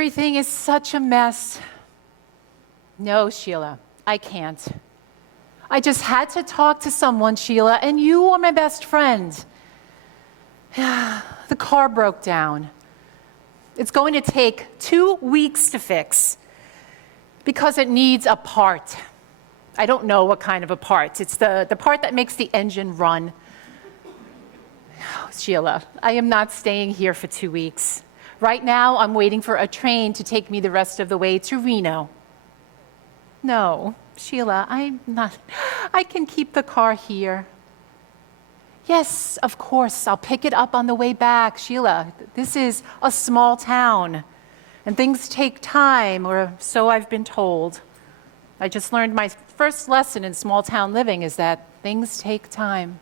Everything is such a mess. No, Sheila, I can't. I just had to talk to someone, Sheila, and you are my best friend. The car broke down. It's going to take 2 weeks to fix because it needs a part. I don't know what kind of a part. It's the part that makes the engine run. Oh, Sheila, I am not staying here for 2 weeks. Right now, I'm waiting for a train to take me the rest of the way to Reno. No, Sheila, I can keep the car here. Yes, of course, I'll pick it up on the way back. Sheila, this is a small town, and things take time, or so I've been told. I just learned my first lesson in small town living is that things take time.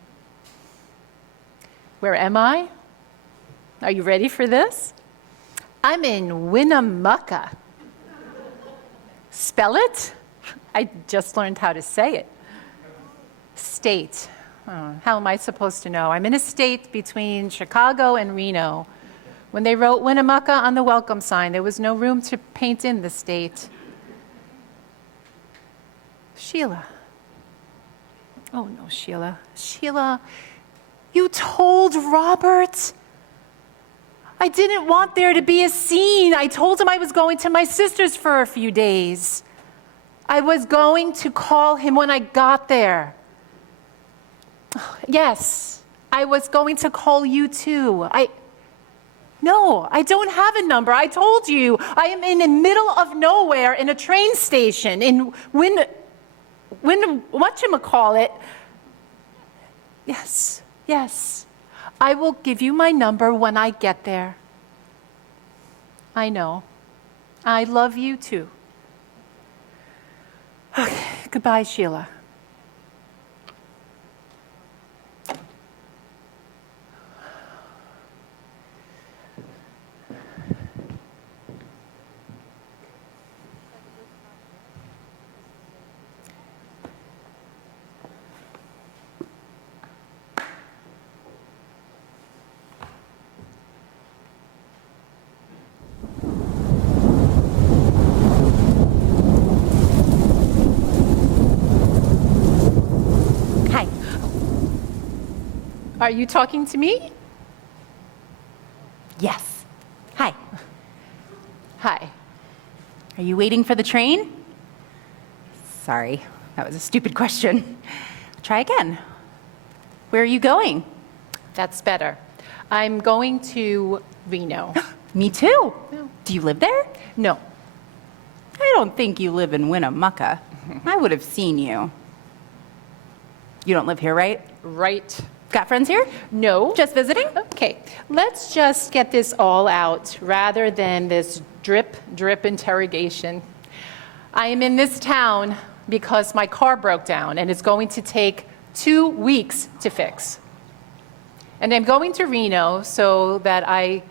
Where am I? Are you ready for this? I'm in Winnemucca. Spell it? I just learned how to say it. State. Oh, how am I supposed to know? I'm in a state between Chicago and Reno. When they wrote Winnemucca on the welcome sign, there was no room to paint in the state. Sheila. Oh no, Sheila. Sheila, you told Robert. I didn't want there to be a scene. I told him I was going to my sister's for a few days. I was going to call him when I got there. Yes, I was going to call you too. No, I don't have a number. I told you. I am in the middle of nowhere in a train station in whatchamacallit. Yes. I will give you my number when I get there. I know. I love you too. Okay, goodbye, Sheila. Are you talking to me? Yes. Hi. Hi. Are you waiting for the train? Sorry, that was a stupid question. Try again. Where are you going? That's better. I'm going to Reno. Me too. No. Do you live there? No. I don't think you live in Winnemucca. I would have seen you. You don't live here, right? Right. Got friends here? No. Just visiting? Okay, let's just get this all out rather than this drip interrogation. I am in this town because my car broke down and it's going to take 2 weeks to fix. And I'm going to Reno so that I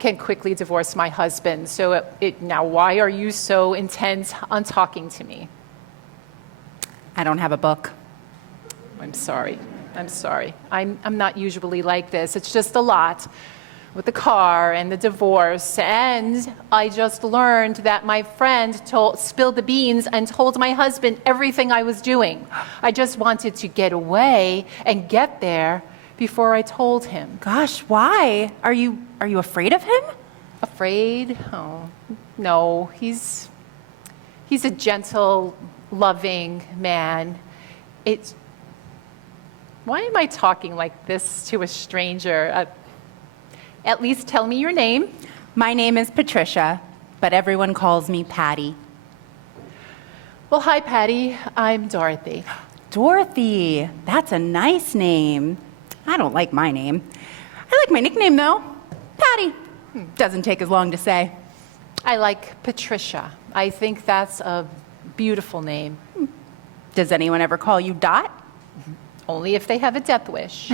can quickly divorce my husband. So now, why are you so intent on talking to me? I don't have a book. I'm sorry. I'm not usually like this. It's just a lot with the car and the divorce. And I just learned that my friend spilled the beans and told my husband everything I was doing. I just wanted to get away and get there before I told him. Gosh, why? Are you afraid of him? Afraid? Oh, no. He's a gentle, loving man. Why am I talking like this to a stranger? At least tell me your name. My name is Patricia, but everyone calls me Patty. Well, hi, Patty. I'm Dorothy. Dorothy, that's a nice name. I don't like my name. I like my nickname, though. Patty. Doesn't take as long to say. I like Patricia. I think that's a beautiful name. Does anyone ever call you Dot? Only if they have a death wish.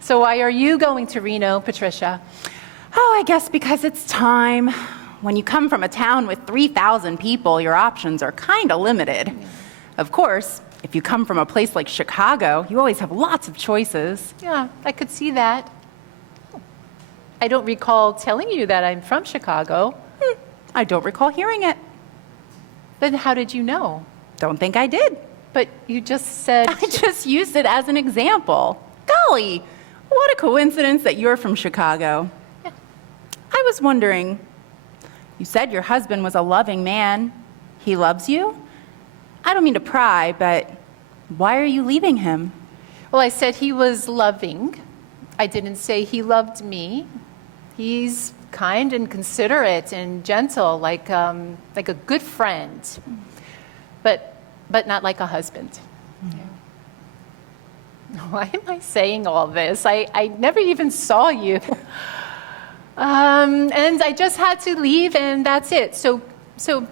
So why are you going to Reno, Patricia? Oh, I guess because it's time. When you come from a town with 3,000 people, your options are kind of limited. Of course, if you come from a place like Chicago, you always have lots of choices. Yeah, I could see that. I don't recall telling you that I'm from Chicago. I don't recall hearing it. Then how did you know? Don't think I did. But you just said... I just used it as an example. Golly, what a coincidence that you're from Chicago. I was wondering, you said your husband was a loving man. He loves you? I don't mean to pry, but why are you leaving him? Well, I said he was loving. I didn't say he loved me. He's kind and considerate and gentle, like a good friend, but not like a husband. Why am I saying all this? I never even saw you. And I just had to leave, and that's it. So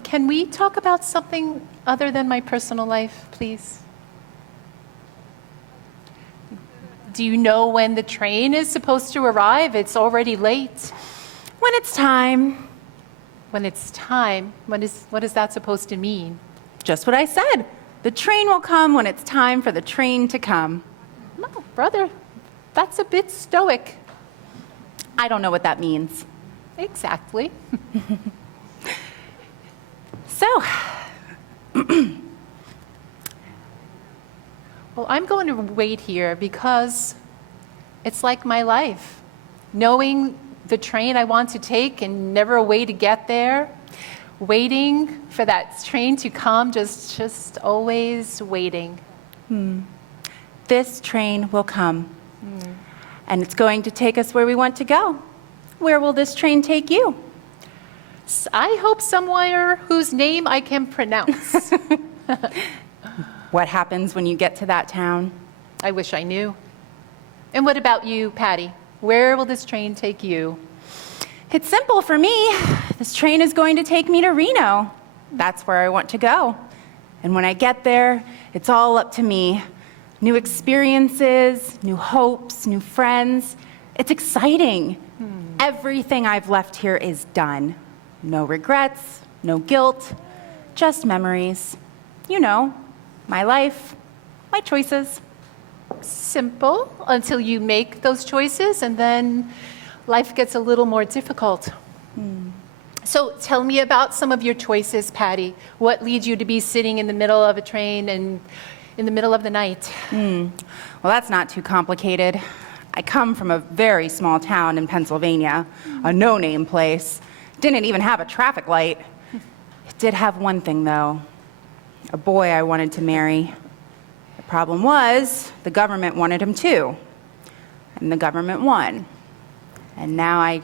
can we talk about something other than my personal life, please? Do you know when the train is supposed to arrive? It's already late. When it's time. When it's time? What is that supposed to mean? Just what I said. The train will come when it's time for the train to come. No, brother, that's a bit stoic. I don't know what that means. Exactly. So, well, I'm going to wait here because it's like my life. Knowing the train I want to take and never a way to get there, waiting for that train to come, just always waiting. This train will come, and it's going to take us where we want to go. Where will this train take you? I hope somewhere whose name I can pronounce. What happens when you get to that town? I wish I knew. And what about you, Patty? Where will this train take you? It's simple for me. This train is going to take me to Reno. That's where I want to go. And when I get there, it's all up to me. New experiences, new hopes, new friends. It's exciting. Everything I've left here is done. No regrets, no guilt, just memories. You know, my life, my choices. Simple until you make those choices, and then life gets a little more difficult. So tell me about some of your choices, Patty. What leads you to be sitting in the middle of a train and in the middle of the night? Well, that's not too complicated. I come from a very small town in Pennsylvania, a no-name place. Didn't even have a traffic light. It did have one thing, though. A boy I wanted to marry. The problem was, the government wanted him too. And the government won. And now I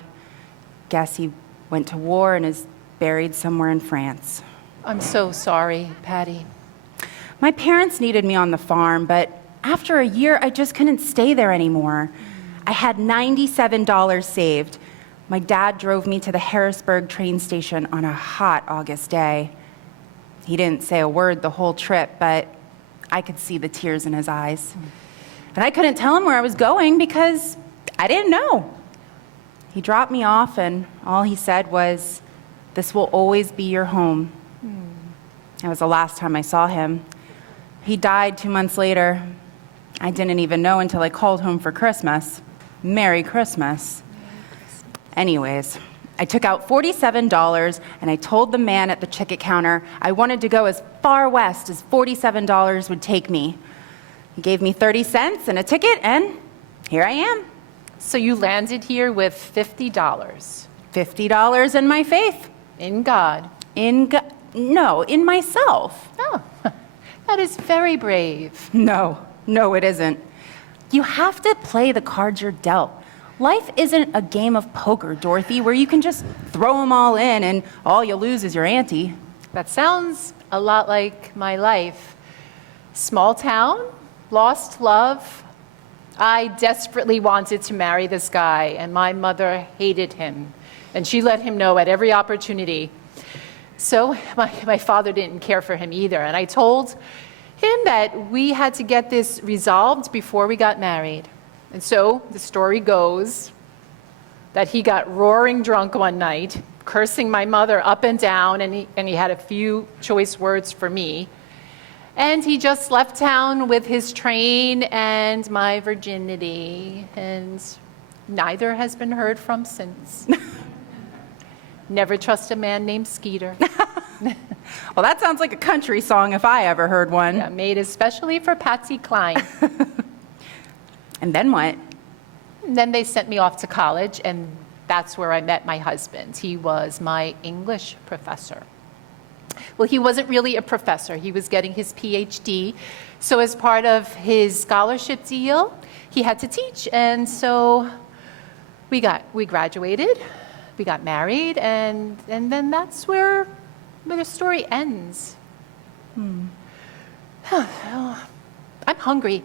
guess he went to war and is buried somewhere in France. I'm so sorry, Patty. My parents needed me on the farm, but after a year, I just couldn't stay there anymore. I had $97 saved. My dad drove me to the Harrisburg train station on a hot August day. He didn't say a word the whole trip, but I could see the tears in his eyes. And I couldn't tell him where I was going because I didn't know. He dropped me off, and all he said was, "This will always be your home." That was the last time I saw him. He died 2 months later. I didn't even know until I called home for Christmas. Merry Christmas. Anyways, I took out $47, and I told the man at the ticket counter I wanted to go as far west as $47 would take me. He gave me 30 cents and a ticket, and here I am. So you landed here with $50. $50 in my faith. In God. No, in myself. Oh, that is very brave. No, it isn't. You have to play the cards you're dealt. Life isn't a game of poker, Dorothy, where you can just throw them all in and all you lose is your ante. That sounds a lot like my life. Small town, lost love. I desperately wanted to marry this guy, and my mother hated him, and she let him know at every opportunity. So my father didn't care for him either, and I told him that we had to get this resolved before we got married. And so the story goes that he got roaring drunk one night, cursing my mother up and down, and he had a few choice words for me. And he just left town with his train and my virginity. And Neither has been heard from since. Never trust a man named Skeeter. Well, that sounds like a country song if I ever heard one. Yeah, made especially for Patsy Cline. And then what? And then they sent me off to college, and that's where I met my husband. He was my English professor. Well, he wasn't really a professor. He was getting his PhD. So as part of his scholarship deal, he had to teach. And so we graduated, we got married, and then that's where the story ends. I'm hungry.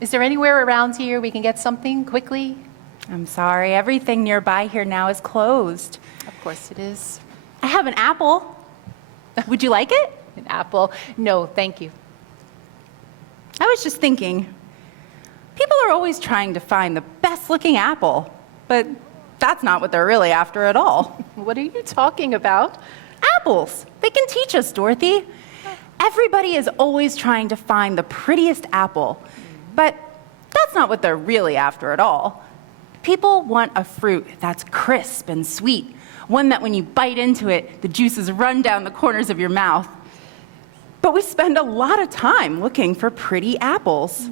Is there anywhere around here we can get something quickly? I'm sorry, everything nearby here now is closed. Of course it is. I have an apple. Would you like it? An apple? No, thank you. I was just thinking, people are always trying to find the best looking apple, but that's not what they're really after at all. What are you talking about? Apples. They can teach us, Dorothy. Everybody is always trying to find the prettiest apple, but that's not what they're really after at all. People want a fruit that's crisp and sweet, one that when you bite into it, the juices run down the corners of your mouth. But we spend a lot of time looking for pretty apples.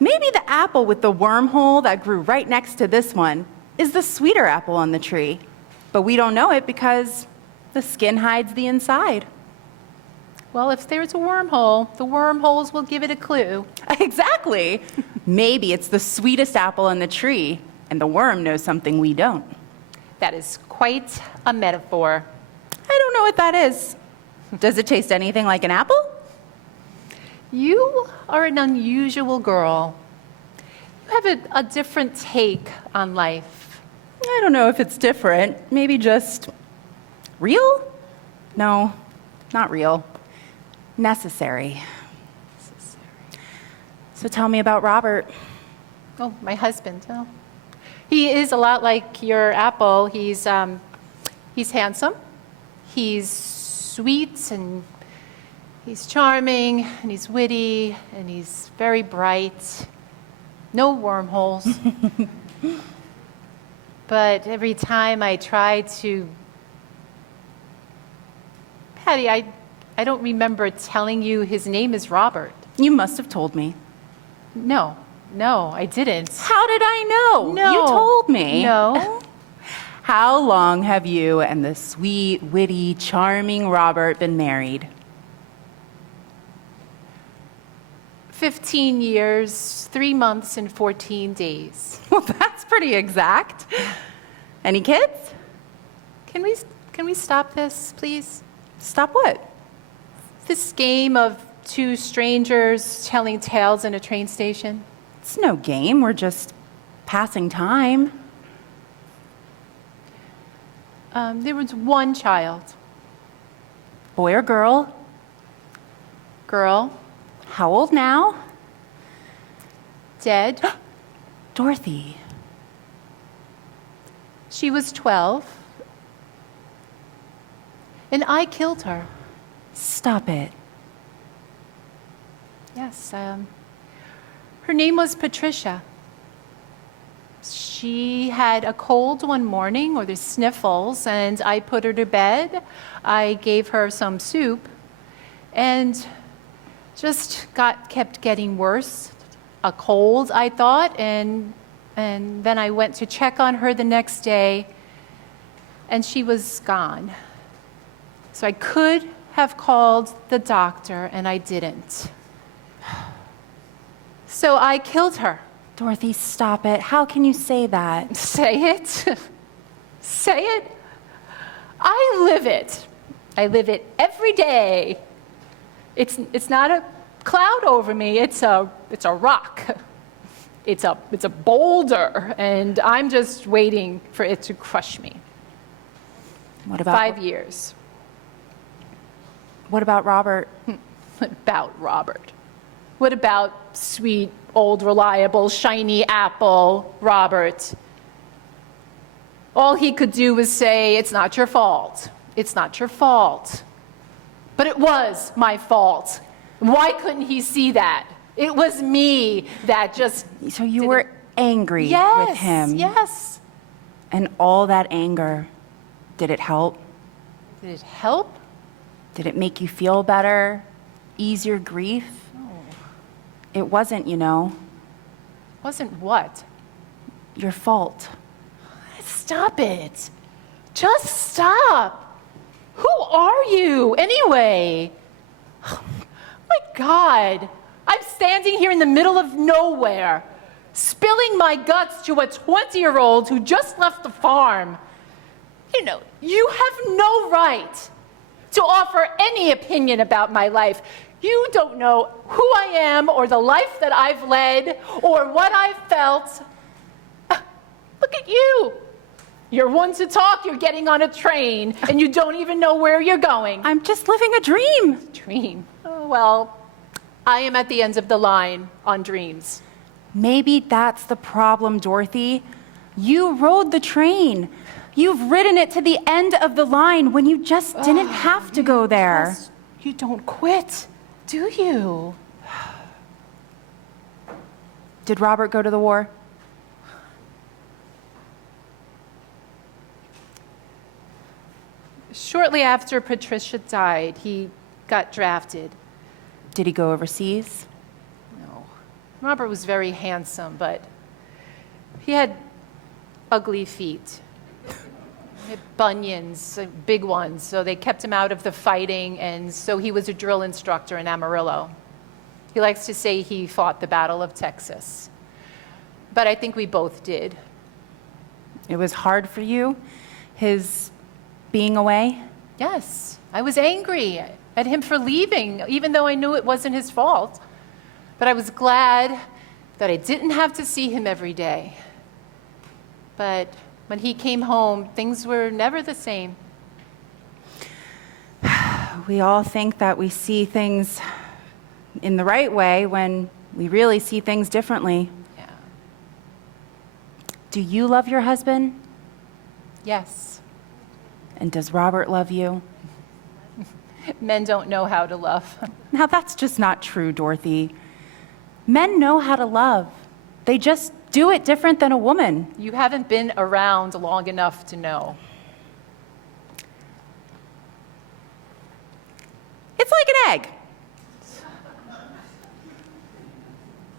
Maybe the apple with the wormhole that grew right next to this one is the sweeter apple on the tree, but we don't know it because the skin hides the inside. Well, if there's a wormhole, the wormholes will give it a clue. Exactly. Maybe it's the sweetest apple on the tree, and the worm knows something we don't. That is quite a metaphor. I don't know what that is. Does it taste anything like an apple? You are an unusual girl. You have a different take on life. I don't know if it's different. Maybe just real? No, not real. Necessary. So tell me about Robert. Oh, my husband. Oh. He is a lot like your apple. He's handsome. He's sweet, and he's charming, and he's witty, and he's very bright. No wormholes. But every time I try to... Patty, I don't remember telling you his name is Robert. You must have told me. No, I didn't. How did I know? No. You told me. No. How long have you and the sweet, witty, charming Robert been married? 15 years, 3 months, and 14 days. Well, that's pretty exact. Any kids? Can we stop this, please? Stop what? This game of two strangers telling tales in a train station? It's no game. We're just passing time. There was one child. Boy or girl? Girl. How old now? Dead. Dorothy. She was 12. And I killed her. Stop it. Yes. Her name was Patricia. She had a cold one morning, or the sniffles, and I put her to bed. I gave her some soup, and just kept getting worse. A cold, I thought, and then I went to check on her the next day, and she was gone. So I could have called the doctor, and I didn't. So I killed her. Dorothy, stop it. How can you say that? Say it. Say it. I live it. I live it every day. It's not a cloud over me. It's a rock. It's a boulder, and I'm just waiting for it to crush me. What about 5 years. What about Robert? What about Robert? What about sweet, old, reliable, shiny apple Robert? All he could do was say, "It's not your fault. It's not your fault." But it was my fault. Why couldn't he see that? It was me that just... So you were angry Yes, with him. yes. And all that anger, did it help? Did it help? Did it make you feel better? Ease your grief? It wasn't, you know. Wasn't what? Your fault. Stop it. Just stop. Who are you, anyway? Oh, my God. I'm standing here in the middle of nowhere, spilling my guts to a 20-year-old who just left the farm. You know, you have no right to offer any opinion about my life. You don't know who I am or the life that I've led or what I've felt. Look at you. You're one to talk, you're getting on a train, and you don't even know where you're going. I'm just living a dream. Dream? Oh, well, I am at the end of the line on dreams. Maybe that's the problem, Dorothy. You rode the train. You've ridden it to the end of the line when you just didn't have to go there. You don't quit, do you? Did Robert go to the war? Shortly after Patricia died, he got drafted. Did he go overseas? No. Robert was very handsome, but he had ugly feet. He had bunions, big ones, so they kept him out of the fighting, and so he was a drill instructor in Amarillo. He likes to say he fought the Battle of Texas. But I think we both did. It was hard for you, his being away? Yes, I was angry at him for leaving, even though I knew it wasn't his fault. But I was glad that I didn't have to see him every day. But when he came home, things were never the same. We all think that we see things in the right way when we really see things differently. Yeah. Do you love your husband? Yes. And does Robert love you? Men don't know how to love. Now, that's just not true, Dorothy. Men know how to love. They just do it different than a woman. You haven't been around long enough to know. It's like an egg.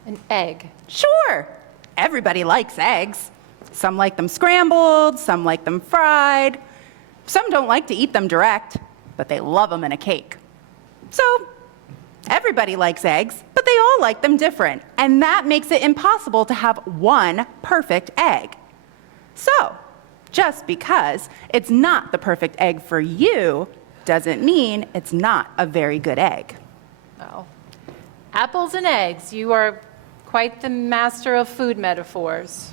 An egg. Sure, everybody likes eggs. Some like them scrambled, some like them fried. Some don't like to eat them direct, but they love them in a cake. So, everybody likes eggs, but they all like them different. And that makes it impossible to have one perfect egg. So, just because it's not the perfect egg for you doesn't mean it's not a very good egg. Well, apples and eggs, you are quite the master of food metaphors.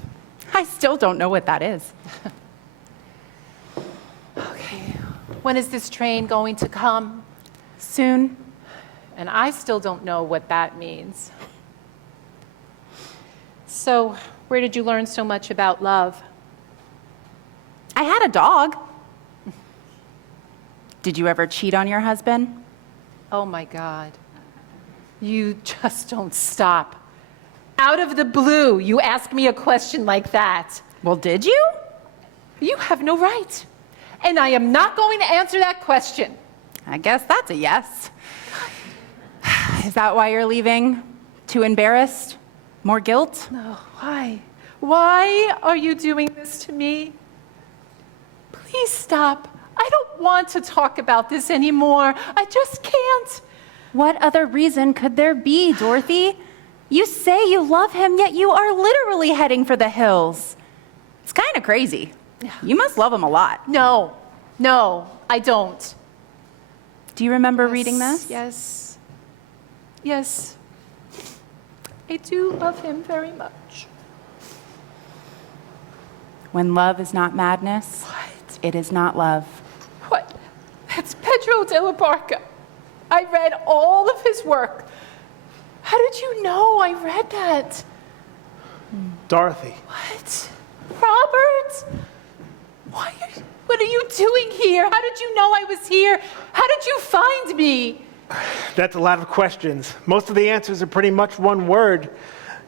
I still don't know what that is. Okay, when is this train going to come? Soon. And I still don't know what that means. So, where did you learn so much about love? I had a dog. Did you ever cheat on your husband? Oh my God. You just don't stop. Out of the blue, you ask me a question like that. Well, did you? You have no right. And I am not going to answer that question. I guess that's a yes. Is that why you're leaving? Too embarrassed? More guilt? No, why? Why are you doing this to me? Please stop. I don't want to talk about this anymore. I just can't. What other reason could there be, Dorothy? You say you love him, yet you are literally heading for the hills. It's kind of crazy. You must love him a lot. No, I don't. Do you remember reading this? Yes. I do love him very much. When love is not madness, What? it is not love. What? That's Pedro de la Barca. I read all of his work. How did you know I read that? Dorothy. What? Robert? What are you doing here? How did you know I was here? How did you find me? That's a lot of questions. Most of the answers are pretty much one word.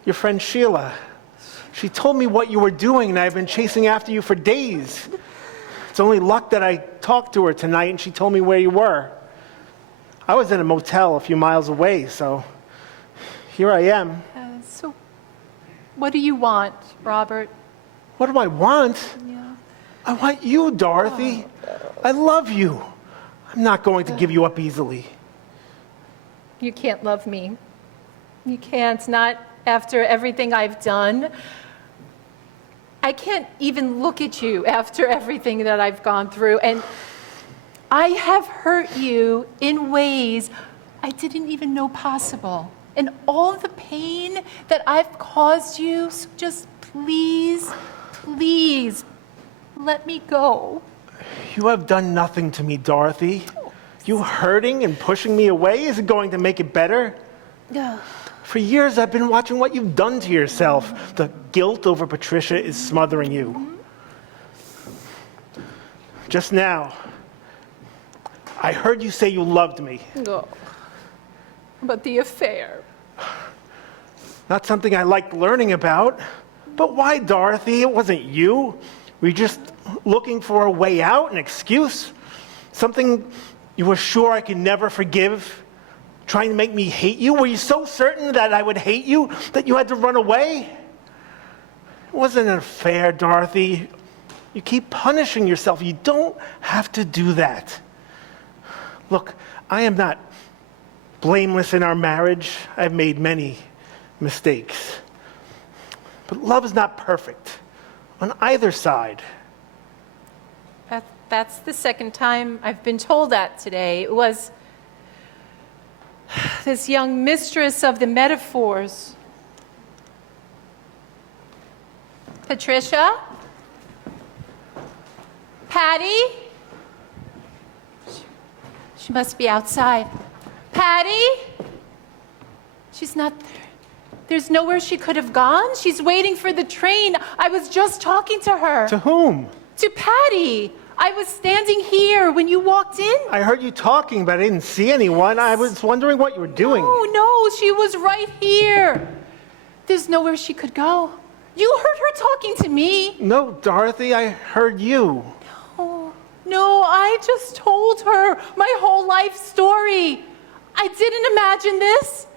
Your friend Sheila. She told me what you were doing, and I've been chasing after you for days. It's only luck that I talked to her tonight, and she told me where you were. I was in a motel a few miles away, so here I am. So, what do you want, Robert? What do I want? Yeah. I want you, Dorothy. I love you. I'm not going to give you up easily. You can't love me. You can't, not after everything I've done. I can't even look at you after everything that I've gone through. And I have hurt you in ways I didn't even know possible. And all the pain that I've caused you, so just please, please, let me go. You have done nothing to me, Dorothy. You hurting and pushing me away isn't going to make it better. Yeah. For years, I've been watching what you've done to yourself. The guilt over Patricia is smothering you. Just now, I heard you say you loved me. Oh. But the affair. Not something I liked learning about. But why, Dorothy? It wasn't you. Were you just looking for a way out, an excuse? Something you were sure I could never forgive? Trying to make me hate you? Were you so certain that I would hate you that you had to run away? It wasn't an affair, Dorothy. You keep punishing yourself. You don't have to do that. Look, I am not blameless in our marriage. I've made many mistakes. But love is not perfect on either side. That's the second time I've been told that today. It was this young mistress of the metaphors. Patricia? Patty? She must be outside. Patty? She's not there. There's nowhere she could have gone. She's waiting for the train. I was just talking to her. To whom? To Patty. I was standing here when you walked in. I heard you talking, but I didn't see anyone. I was wondering what you were doing. Oh, no, she was right here. There's nowhere she could go. You heard her talking to me. No, Dorothy, I heard you. Oh, no, I just told her my whole life story. I didn't imagine this.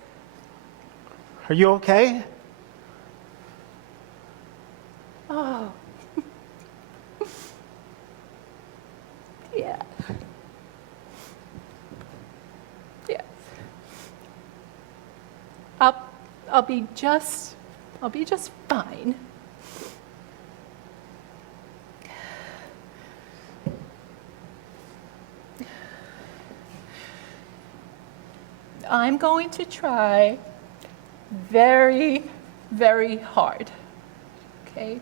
Are you okay? Oh. Yeah. Yeah. I'll be just fine. I'm going to try very, very hard. Okay?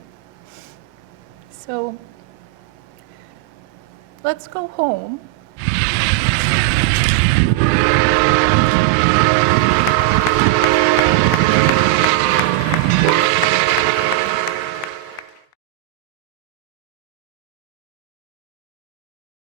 So let's go home